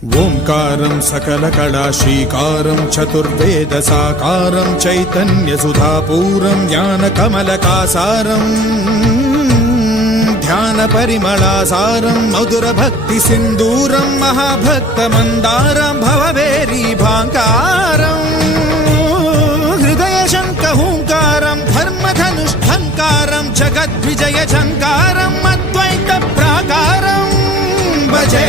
ఓంకారం సకల కళా శ్రీకారం చతుర్వేద సాకారం చైతన్య సుధాపూరం జ్ఞాన కమలకాసారం ధ్యాన పరిమళాసారం మధుర భక్తి సింధూరం మహాభక్త మందారం భవభేరీ భాంకారం హృదయ శంఖ హూంకారం ధర్మధనుష్ఠంకారం జగద్విజయ ఝంకారం అద్వైత ప్రాకారం భజే